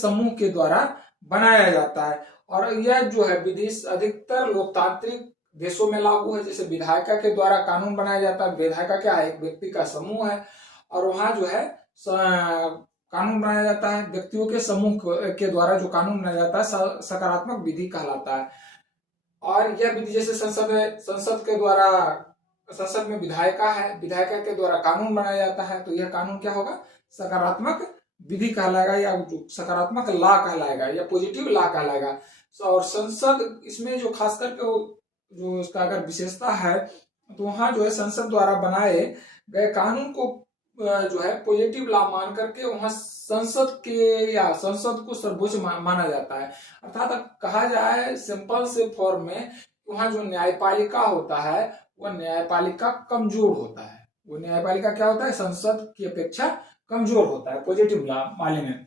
समूह के द्वारा बनाया जाता है। और यह जो है विधि अधिकतर लोकतांत्रिक देशों में लागू है। जैसे विधायिका के द्वारा कानून बनाया जाता है। विधायिका क्या है? एक व्यक्ति का समूह है और वहां जो है कानून बनाया जाता है। व्यक्तियों के समूह के द्वारा जो कानून बनाया जाता है सकारात्मक विधि कहलाता है। और यह विधि जैसे संसद के द्वारा, संसद में विधायिका है, विधायिका के द्वारा कानून बनाया जाता है, तो यह कानून क्या होगा? सकारात्मक विधि कहलाएगा या सकारात्मक लॉ कहलाएगा या पॉजिटिव लॉ कहलाएगा। और संसद इसमें जो खास करके जो उसका अगर विशेषता है तो वहां जो है संसद द्वारा बनाए गए कानून को जो है पॉजिटिव लॉ मान करके वहां संसद को सर्वोच्च माना जाता है। अर्थात कहा जाए सिंपल से फॉर्म में, वहां जो न्यायपालिका होता है वह न्यायपालिका कमजोर होता है। वो न्यायपालिका क्या होता है? संसद की अपेक्षा कमजोर होता है पॉजिटिव लॉ वाले में।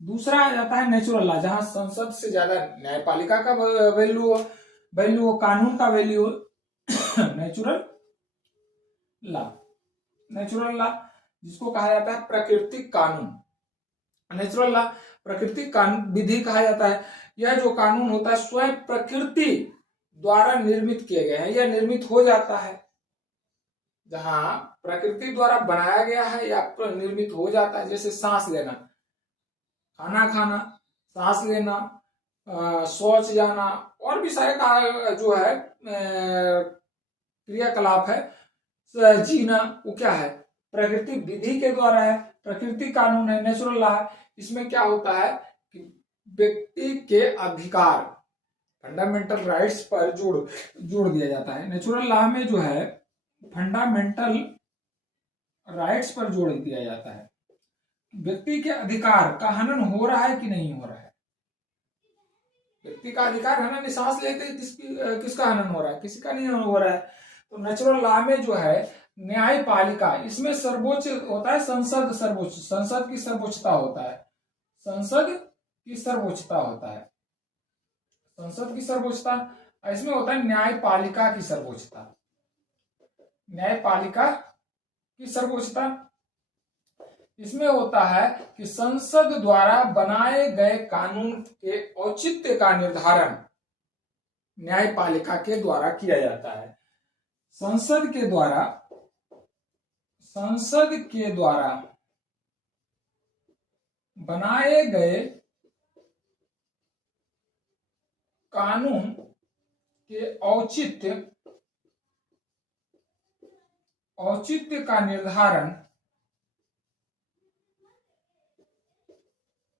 दूसरा आ जाता है नेचुरल लॉ, जहां संसद से ज्यादा न्यायपालिका का वैल्यू कानून का वैल्यू नेचुरल लॉ जिसको कहा जाता है प्राकृतिक कानून। नेचुरल लॉ प्राकृतिक कानून विधि कहा जाता है। यह जो कानून होता है स्वयं प्रकृति द्वारा निर्मित किए गए हैं, यह निर्मित हो जाता है। जहां प्रकृति द्वारा बनाया गया है या निर्मित हो जाता है, जैसे सांस लेना, खाना खाना, सांस लेना, शौच जाना और भी सारे जो है क्रियाकलाप है, जीना, वो क्या है? प्रकृति विधि के द्वारा है, प्रकृति कानून है, नेचुरल लॉ है। इसमें क्या होता है कि व्यक्ति के अधिकार, फंडामेंटल राइट्स पर जोड़ दिया जाता है। नेचुरल लॉ में जो है फंडामेंटल राइट्स पर जोड़ दिया जाता है। व्यक्ति के अधिकार का हनन हो रहा है कि नहीं हो रहा है? व्यक्ति का अधिकार हनन, सांस लेते किसका हनन हो रहा है? किसी का नहीं हो रहा है। तो नेचुरल लॉ में जो है न्यायपालिका, इसमें सर्वोच्च होता है संसद, संसद की सर्वोच्चता होता है। संसद की सर्वोच्चता होता है, संसद की सर्वोच्चता। इसमें होता है न्यायपालिका की सर्वोच्चता, न्यायपालिका की सर्वोच्चता। इसमें होता है कि संसद द्वारा बनाए गए कानून के औचित्य का निर्धारण न्यायपालिका के द्वारा किया जाता है। संसद के द्वारा बनाए गए कानून के औचित्य का निर्धारण